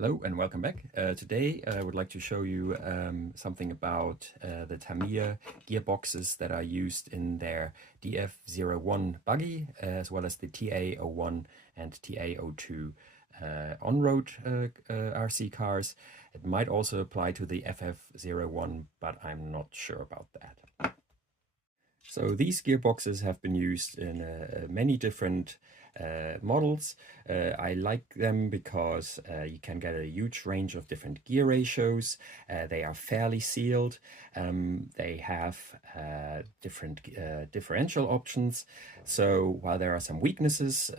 Hello and welcome back. Today I would like to show you something about the Tamiya gearboxes that are used in their DF01 buggy, as well as the TA01 and TA02 on-road RC cars. It might also apply to the FF01, but I'm not sure about that. So these gearboxes have been used in many different models. I like them because you can get a huge range of different gear ratios. They are fairly sealed. They have different differential options. So while there are some weaknesses,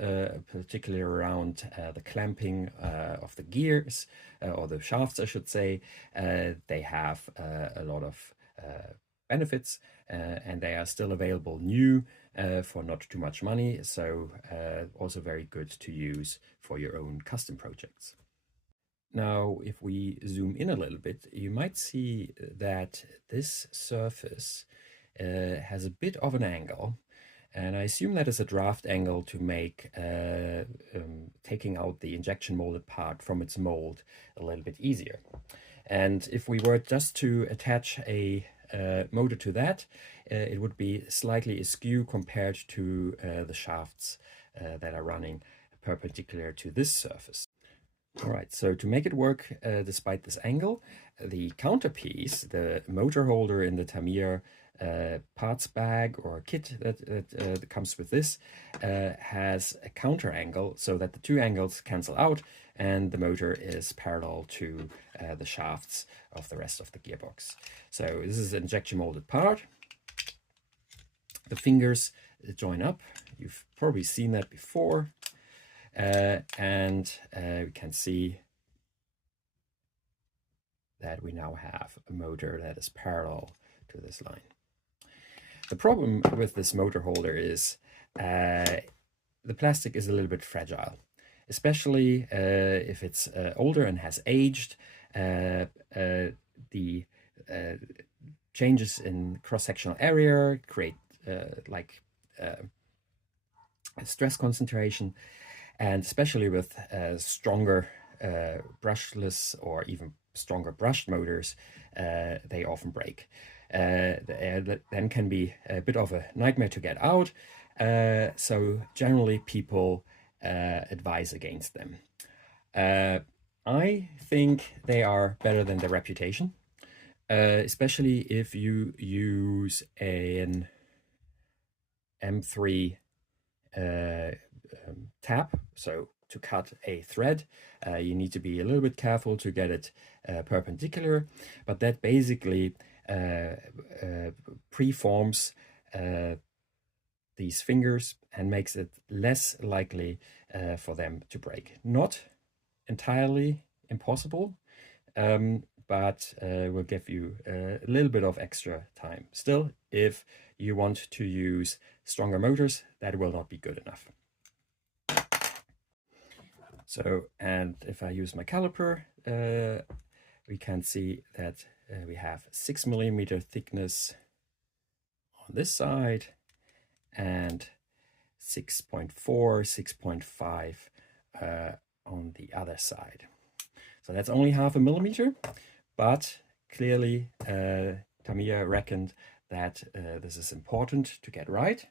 particularly around the clamping of the gears, or the shafts I should say, they have a lot of benefits, and they are still available new for not too much money, so also very good to use for your own custom projects. Now, if we zoom in a little bit, you might see that this surface has a bit of an angle, and I assume that is a draft angle to make taking out the injection molded part from its mold a little bit easier. And if we were just to attach a motor to that, it would be slightly askew compared to the shafts that are running perpendicular to this surface. All right, so to make it work despite this angle, the counterpiece, the motor holder in the Tamiya parts bag or kit that comes with this, has a counter angle so that the two angles cancel out and the motor is parallel to the shafts of the rest of the gearbox. So this is an injection molded part. The fingers join up. You've probably seen that before. And we can see that we now have a motor that is parallel to this line. The problem with this motor holder is the plastic is a little bit fragile, especially if it's older and has aged. The changes in cross-sectional area create stress concentration, and especially with stronger brushless or even stronger brushed motors, they often break. That then can be a bit of a nightmare to get out, so generally people advise against them. I think they are better than their reputation, especially if you use an M3 tap. So to cut a thread, you need to be a little bit careful to get it perpendicular, but that basically preforms these fingers and makes it less likely for them to break. Not entirely impossible, but will give you a little bit of extra time. Still, if you want to use stronger motors, that will not be good enough. So, and if I use my caliper, we can see that we have 6 mm thickness on this side and 6.4, 6.5 on the other side. So that's only 0.5 millimeter, but clearly Tamiya reckoned that this is important to get right.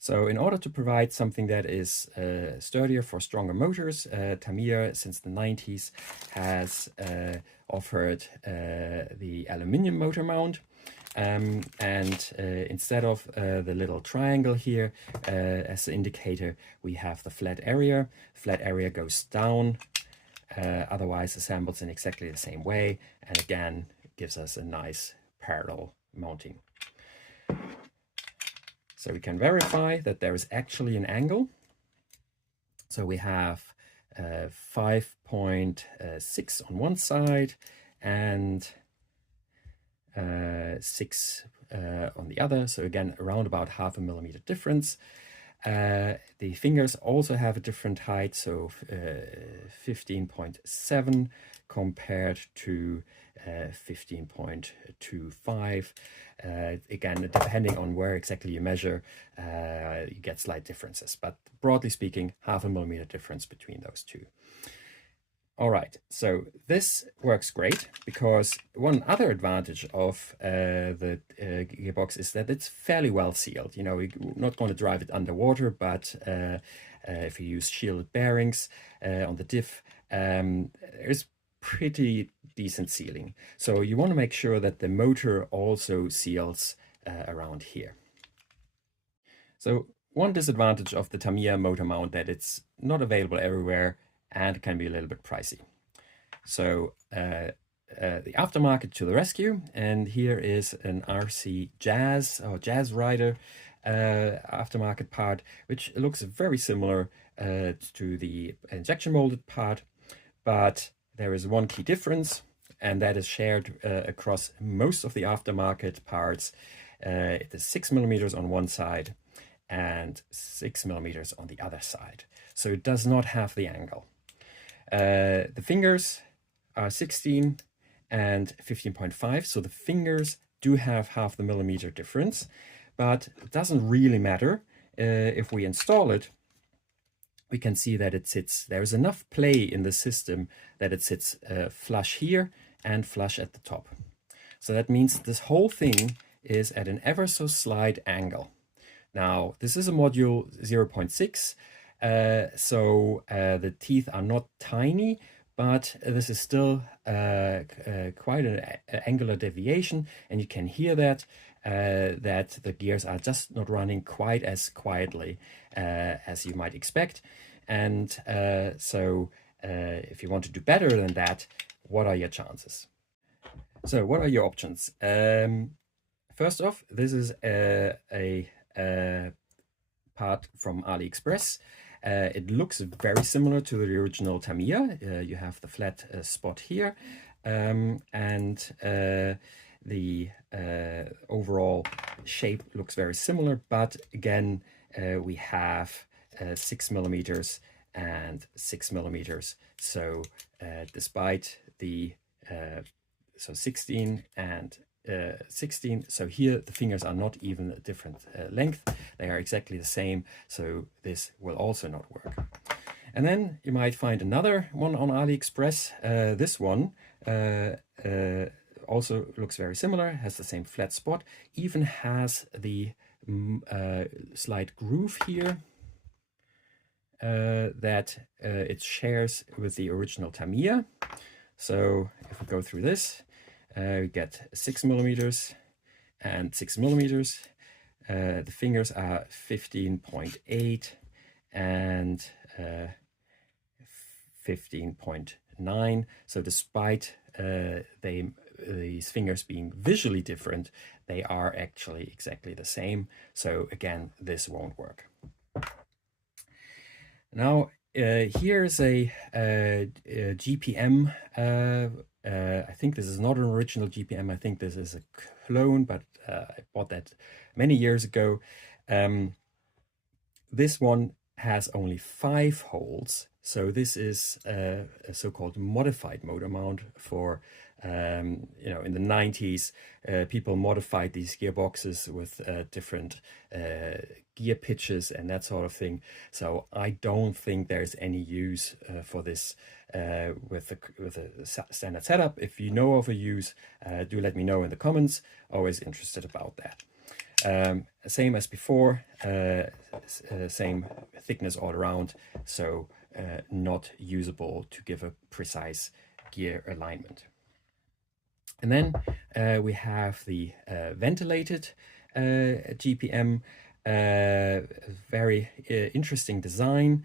So in order to provide something that is sturdier for stronger motors, Tamiya since the 90s has offered the aluminium motor mount. And instead of the little triangle here as the indicator, we have the flat area. Flat area goes down, otherwise assembles in exactly the same way, and again gives us a nice parallel mounting. So we can verify that there is actually an angle. So we have 5.6 on one side and 6 on the other. So again, around about 0.5 millimeter difference. The fingers also have a different height, so 15.7 compared to 15.25. Again, depending on where exactly you measure, you get slight differences, but broadly speaking, 0.5 millimeter difference between those two. All right, so this works great because one other advantage of the gearbox is that it's fairly well sealed. You know, we're not going to drive it underwater, but if you use shielded bearings on the diff, there's pretty decent sealing. So you want to make sure that the motor also seals around here. So one disadvantage of the Tamiya motor mount that it's not available everywhere and can be a little bit pricey. So the aftermarket to the rescue, and here is an RC Jazz or Jazrider aftermarket part, which looks very similar to the injection molded part, but there is one key difference, and that is shared across most of the aftermarket parts. It is 6mm on one side and 6mm on the other side, so it does not have the angle. The fingers are 16 and 15.5, so the fingers do have half the millimeter difference, but it doesn't really matter. If we install it, we can see that it sits, there's enough play in the system that it sits flush here and flush at the top. So that means this whole thing is at an ever so slight angle. Now, this is a module 0.6, so the teeth are not tiny, but this is still quite an angular deviation, and you can hear that the gears are just not running quite as quietly as you might expect. And so if you want to do better than that, what are your chances? So what are your options? First off, this is a part from Aliexpress. It looks very similar to the original Tamiya. You have the flat spot here, and the overall shape looks very similar, but again we have 6mm and 6mm. So despite the so 16 and 16, so here the fingers are not even a different length, they are exactly the same, so this will also not work. And then you might find another one on AliExpress. This one also looks very similar, has the same flat spot, even has the slight groove here that it shares with the original Tamiya. So if we go through this, we get 6mm and 6mm. The fingers are 15.8 and 15.9. So despite these fingers being visually different, they are actually exactly the same. So again, this won't work. Now here's a GPM. I think this is not an original GPM. I think this is a clone, but I bought that many years ago. This one has only 5 holes. So this is a so-called modified motor mount for, you know, in the 90s, people modified these gearboxes with different gear pitches and that sort of thing. So I don't think there's any use for this with a standard setup. If you know of a use, do let me know in the comments. Always interested about that. Same as before, same thickness all around, so not usable to give a precise gear alignment. And then we have the ventilated GPM, very interesting design.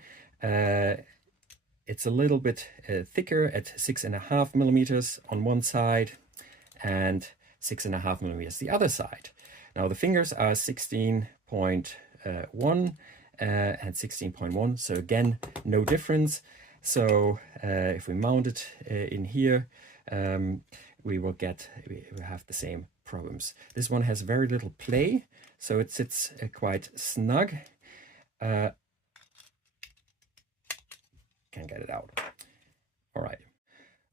It's a little bit thicker at 6.5mm on one side and 6.5mm the other side. Now the fingers are 16.1 and 16.1, so again, no difference. So if we mount it in here, we will have the same problems. This one has very little play, so it sits quite snug. Can't get it out.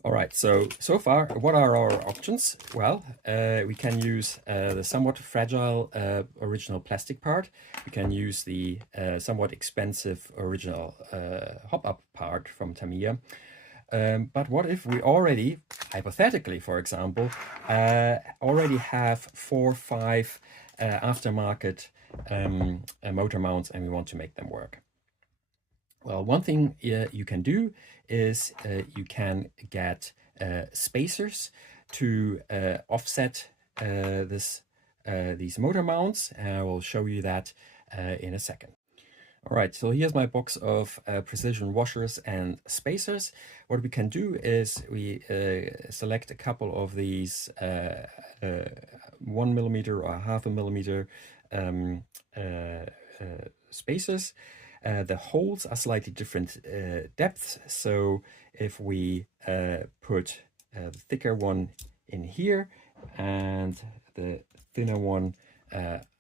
All right, so far, what are our options? Well, we can use the somewhat fragile original plastic part. We can use the somewhat expensive original hop-up part from Tamiya. But what if we already, hypothetically, for example, already have 4 or 5 aftermarket motor mounts and we want to make them work? Well, one thing you can do is you can get spacers to offset these motor mounts, and I will show you that in a second. All right, so here's my box of precision washers and spacers. What we can do is we select a couple of these 1 millimeter or 0.5 millimeter spacers. The holes are slightly different depths, so if we put the thicker one in here and the thinner one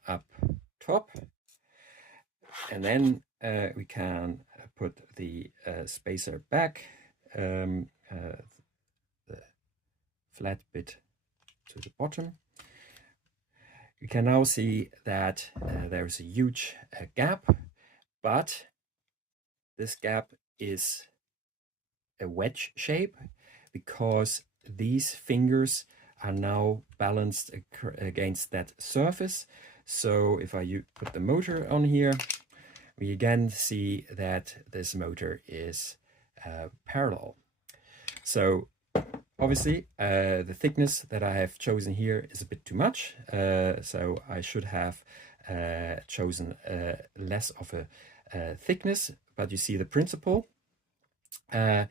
up top, and then we can put the spacer back, the flat bit to the bottom. You can now see that there's a huge gap, but this gap is a wedge shape because these fingers are now balanced against that surface. So if I put the motor on here, we again see that this motor is parallel. So obviously the thickness that I have chosen here is a bit too much, so I should have chosen less of a thickness, but you see the principle. The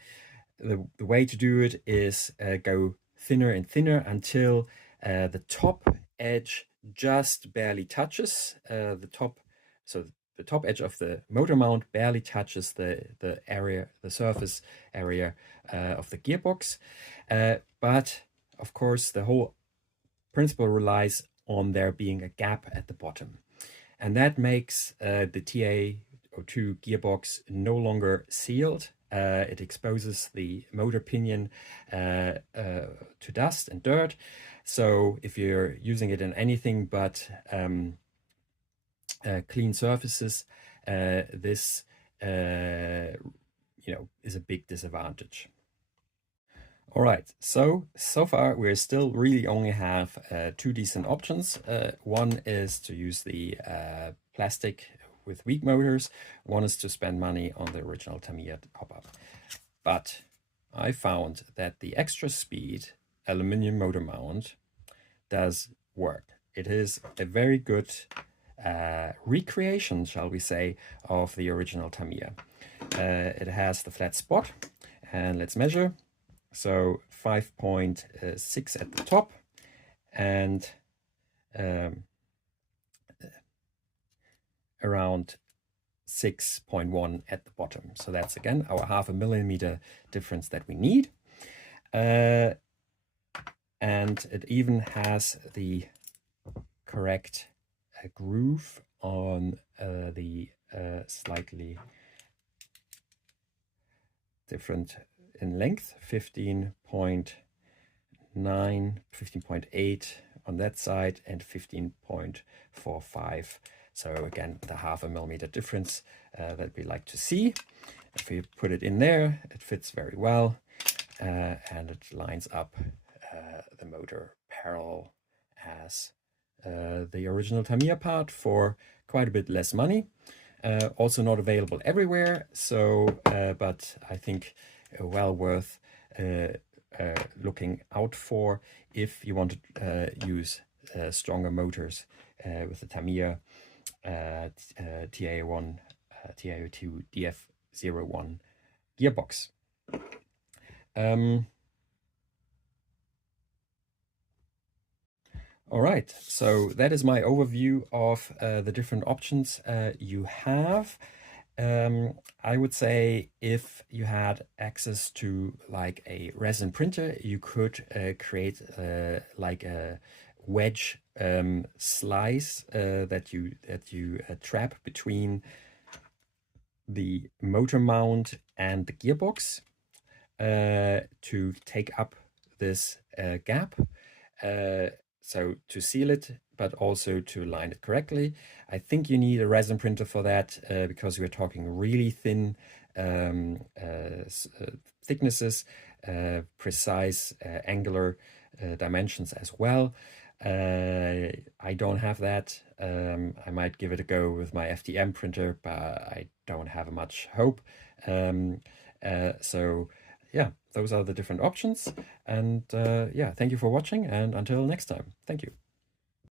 way to do it is go thinner and thinner until the top edge just barely touches the top. So the top edge of the motor mount barely touches the surface area of the gearbox. But of course, the whole principle relies on there being a gap at the bottom. And that makes the TA02 gearbox no longer sealed. It exposes the motor pinion to dust and dirt. So if you're using it in anything but clean surfaces, this is a big disadvantage. All right, so far we still really only have 2 decent options. One is to use the plastic with weak motors. One is to spend money on the original Tamiya pop-up. But I found that the XtraSpeed aluminum motor mount does work. It is a very good recreation, shall we say, of the original Tamiya. It has the flat spot, and let's measure. So 5.6 at the top and around 6.1 at the bottom. So that's again our 0.5 millimeter difference that we need. And it even has the correct groove on the slightly different in length, 15.9, 15.8 on that side and 15.45. So again, the 0.5 millimeter difference that we like to see. If we put it in there, it fits very well and it lines up the motor parallel as the original Tamiya part for quite a bit less money. Also not available everywhere, so but I think well worth looking out for if you want to use stronger motors with the Tamiya TA01, TA02 DF01 gearbox. All right, so that is my overview of the different options you have. I would say if you had access to like a resin printer, you could create like a wedge slice that you trap between the motor mount and the gearbox to take up this gap. So to seal it, but also to line it correctly. I think you need a resin printer for that because we're talking really thin thicknesses, precise angular dimensions as well. I don't have that. I might give it a go with my FDM printer, but I don't have much hope. So yeah, those are the different options. And yeah, thank you for watching, and until next time, thank you.